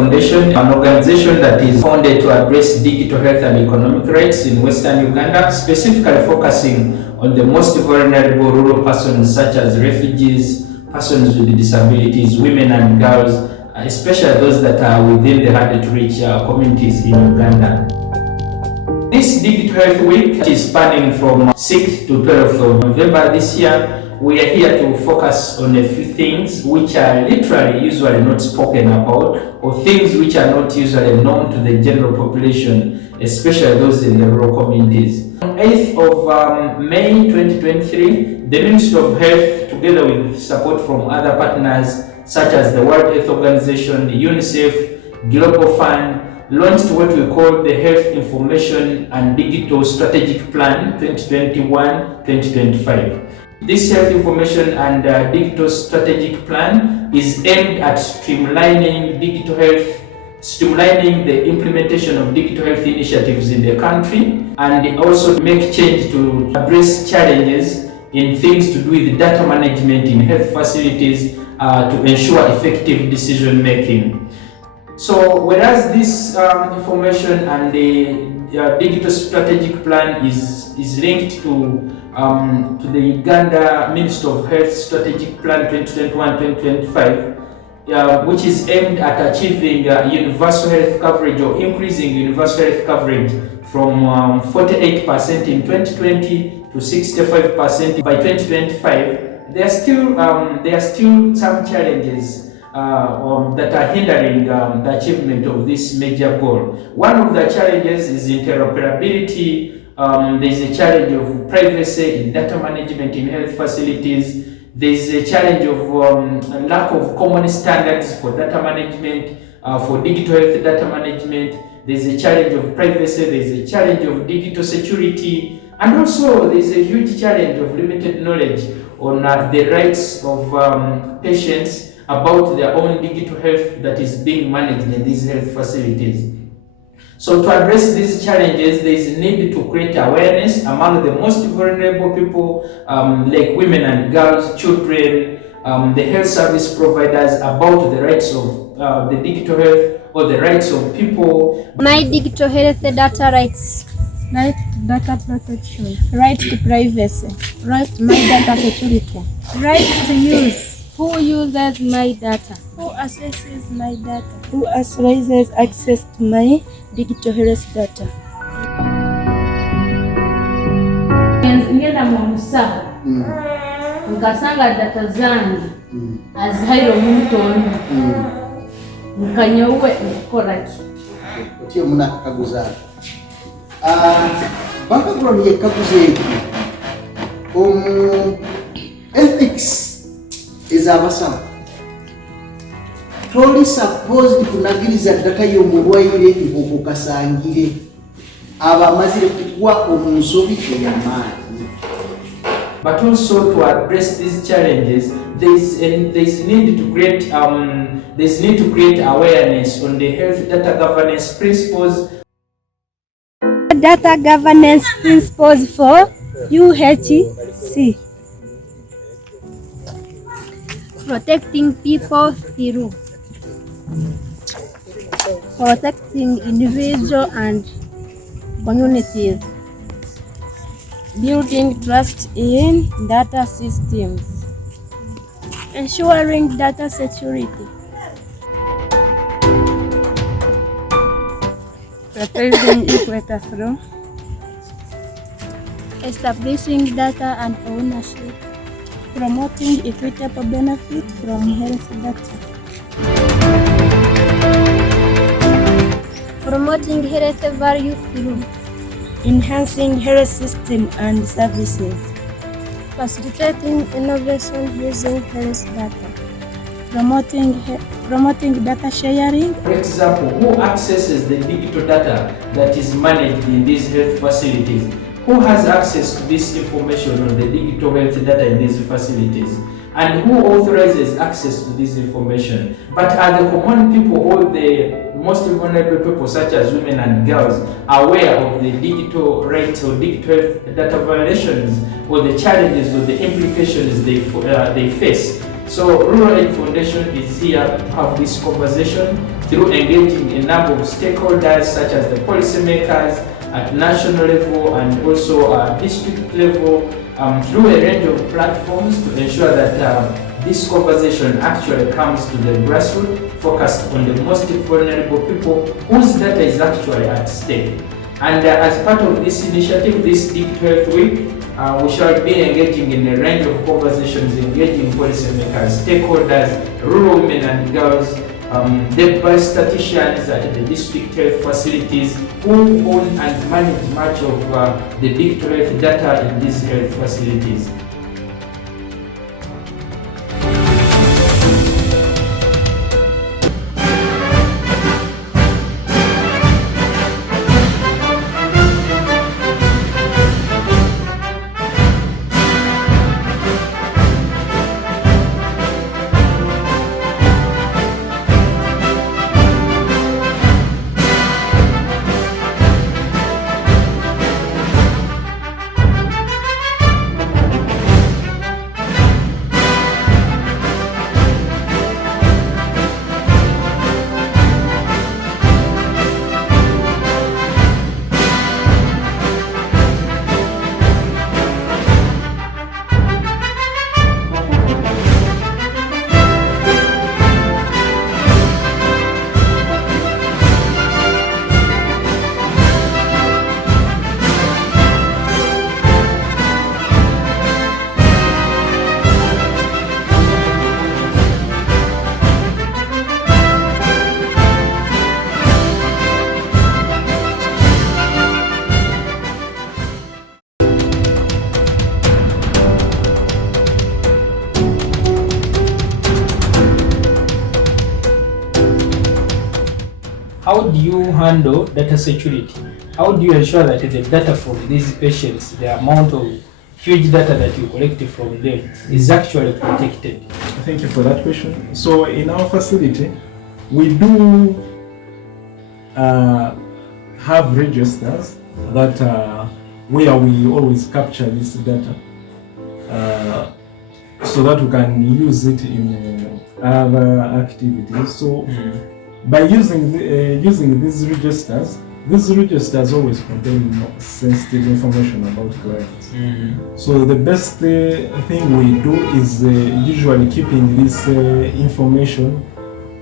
Foundation, an organization that is founded to address digital health and economic rights in Western Uganda, specifically focusing on the most vulnerable rural persons such as refugees, persons with disabilities, women and girls, especially those that are within the hard-to-reach communities in Uganda. This Digital Health Week is spanning from 6th to 12th of November this year. We are here to focus on a few things which are literally usually not spoken about, or things which are not usually known to the general population, especially those in the rural communities. On 8th of May 2023, the Ministry of Health, together with support from other partners such as the World Health Organization, UNICEF, Global Fund, launched what we call the Health Information and Digital Strategic Plan 2021-2025. This Health Information and Digital Strategic Plan is aimed at streamlining digital health, streamlining the implementation of digital health initiatives in the country, and also make change to address challenges in things to do with data management in health facilities to ensure effective decision making. So whereas this information and the digital strategic plan is linked to the Uganda Ministry of Health Strategic Plan 2021-2025, which is aimed at achieving universal health coverage or increasing universal health coverage from 48% in 2020 to 65% by 2025. There are still some challenges that are hindering the achievement of this major goal. One of the challenges is interoperability. There's a challenge of privacy in data management in health facilities. There's a challenge of lack of common standards for data management, for digital health data management. There's a challenge of privacy. There's a challenge of digital security. And also there's a huge challenge of limited knowledge on the rights of patients about their own digital health that is being managed in these health facilities. So to address these challenges, there is a need to create awareness among the most vulnerable people, like women and girls, children, the health service providers, about the rights of the digital health or the rights of people. My digital health data rights. Right to data protection. Right to privacy. Right to my data security. Right to use. Who uses my data? Who accesses my data? Who authorizes access to my digital health data? Ngenda mu musaho nkasanga data zange azihaire omuntu ono nkanyowe nkukoraki otiyo muna kaguzaako bakagula yekaguzeeko ethics ezabasawo toli supposed kunagiriza data y'omulwaire nk'okukasangire aba amazire kugwa omunsobi ey'amaanyi. But also to address these challenges, there's need to create awareness on the health data governance principles. Data governance principles for UHC. Protecting people through protecting individual and communities, building trust in data systems, ensuring data security, protecting equity through establishing data and ownership, promoting equitable benefit from health data, promoting health value through enhancing health system and services, facilitating innovation using health data, promoting data sharing. For example, who accesses the digital data that is managed in these health facilities? Who has access to this information on the digital health data in these facilities? And who authorizes access to this information? But are the common people or the most vulnerable people, such as women and girls, aware of the digital rights or digital health data violations or the challenges or the implications they face? So Rural Aid Foundation is here to have this conversation through engaging a number of stakeholders such as the policymakers at national level and also district level through a range of platforms to ensure that this conversation actually comes to the grassroots, focused on the most vulnerable people whose data is actually at stake. And as part of this initiative, this Digital Health Week, we shall be engaging in a range of conversations, engaging policymakers, stakeholders, rural women and girls, the biostatisticians at the district health facilities who own and manage much of the digital health data in these health facilities. How do you handle data security? How do you ensure that the data from these patients, the amount of huge data that you collect from them, is actually protected? Thank you for that question. So in our facility, we do have registers that where we always capture this data so that we can use it in other activities. So by using these registers always contain sensitive information about clients. So the best thing we do is usually keeping this information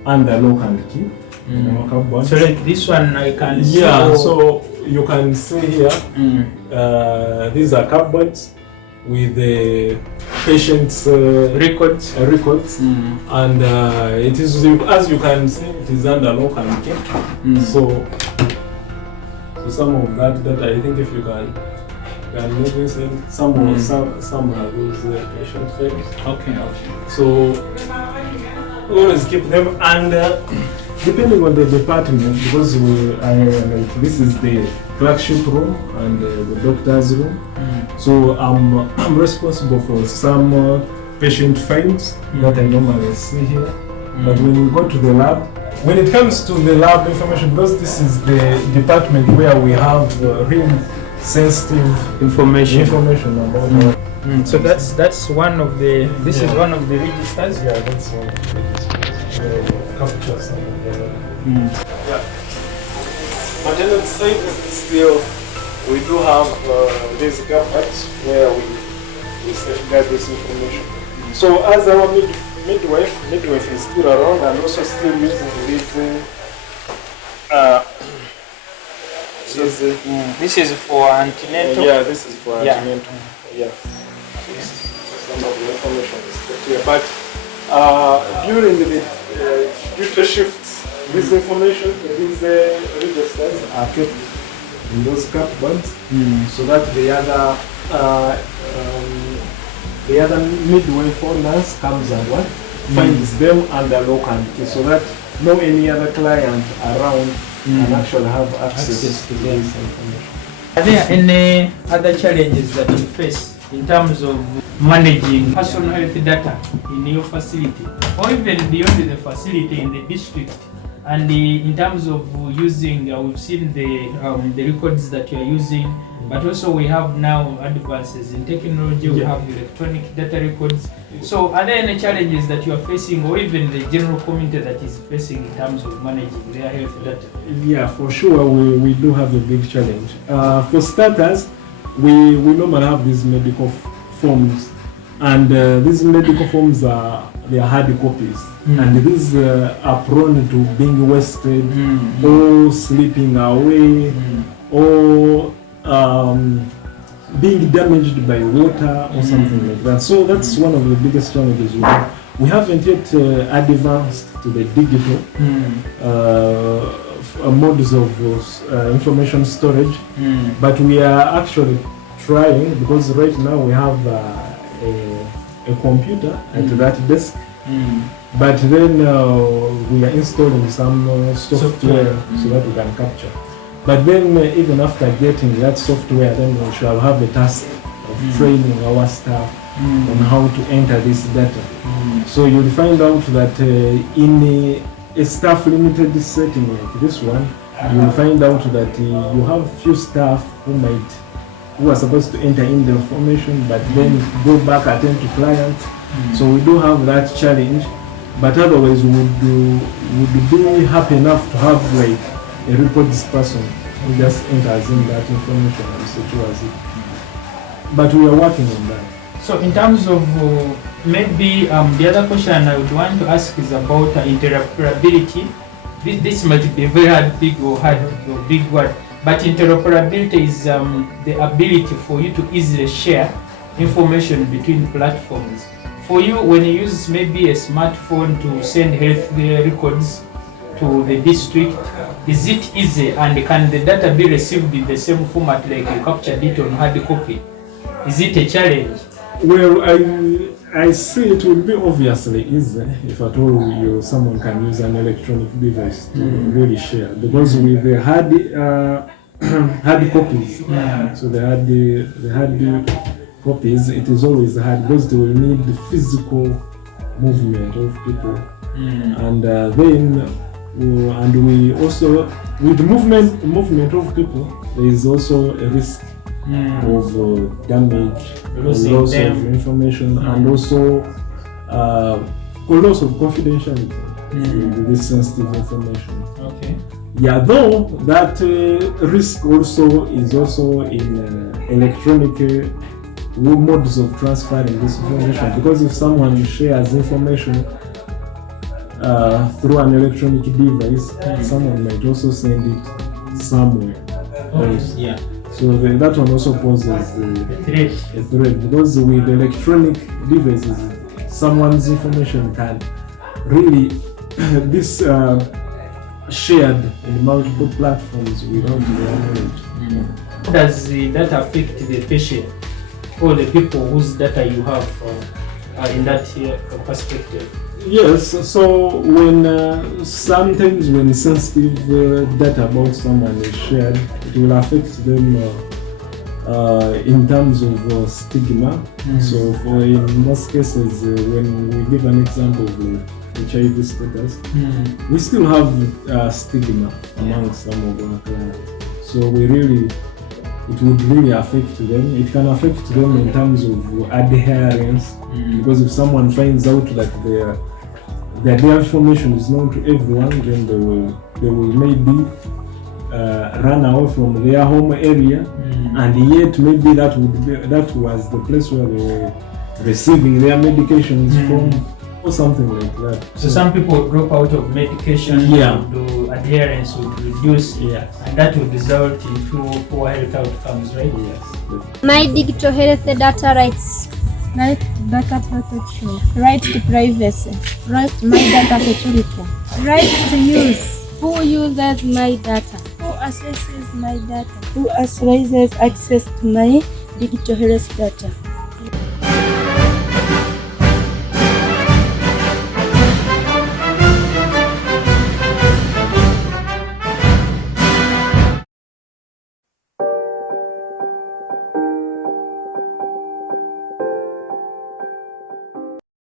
under lock and key. So like this one I can see. Yeah, so you can see here, these are cupboards with the patient's records. And it is, as you can see, it is under lock and key. So some of that data, I think if you can notice it, some are those patient files. Okay. So always keep them, and depending on the department, because this is the flagship room and the doctor's room. So I'm responsible for some patient files that I normally see here. But when we go to the lab, when it comes to the lab information, because this is the department where we have real sensitive information about So that's one of the. This is one of the registers. Yeah, that's one of the registers. Capture some of the. Yeah. But then at the side, still, we do have these cupboards where we safeguard this information. So as our midwife is still around and also still using this. This is for antenatal. Yeah, this is for antenatal. Yeah. Some of the information is put here, but during the duty shifts, this information, these registers are kept in those cupboards, so that the other midwife founders comes and finds them under lock and key, so that no any other client around can actually have access to this information. Are there any other challenges that you face in terms of managing personal health data in your facility, or even beyond the facility in the district And in terms of using, we've seen the records that you are using, but also we have now advances in technology. We have electronic data records. So are there any challenges that you are facing, or even the general community that is facing in terms of managing their health data? Yeah, for sure, we do have a big challenge. For starters, we normally have these medical forms, and these medical forms are hard copies, and these are prone to being wasted, or slipping away, or being damaged by water or something like that. So that's one of the biggest challenges we have. We haven't yet advanced to the digital modes of information storage, but we are actually trying, because right now we have a computer at that desk, but then we are installing some software so that we can capture. But then even after getting that software, then we shall have a task of training our staff on how to enter this data. So you'll find out that in a staff limited setting like this one, you'll find out that you have few staff who are supposed to enter in the information, but then go back attend to clients. So we do have that challenge, but otherwise would be happy enough to have like a records person who just enters in that information and secures it. But we are working on that. So in terms of maybe the other question I would want to ask is about interoperability. This might be a very hard big word, but interoperability is the ability for you to easily share information between platforms. For you, when you use maybe a smartphone to send health records to the district, is it easy, and can the data be received in the same format like you captured it on hard copy? Is it a challenge? Well, I see it will be obviously easy if at all someone can use an electronic device to really share, because with the hard copies, so the hard copies, it is always hard because they will need the physical movement of people, and then and we also, with the movement of people, there is also a risk of damage, loss of information, and also loss of confidentiality with this sensitive information. Okay. Yeah, though that risk also is also in electronic modes of transferring this information, because if someone shares information through an electronic device, someone might also send it somewhere else. Yeah. So that one also poses a threat, because with electronic devices, someone's information can really be shared in multiple platforms without their knowledge. How does that affect the patient or the people whose data you have in that perspective? Yes, so when sometimes when sensitive data about someone is shared, it will affect them in terms of stigma. So in most cases, when we give an example of HIV status, we still have stigma among some of our clients. So it would really affect them. It can affect them in terms of adherence, because if someone finds out that their information is known to everyone, then they will maybe run away from their home area, and yet maybe that was the place where they were receiving their medications from, or something like that. So some people drop out of medication, the adherence would reduce, and that would result into poor health outcomes, right? Yes. My digital health data rights. Right to data protection. Right to privacy. Right to my data security. Right to use. Who uses my data? Who assesses my data? Who authorizes access to my digital health data?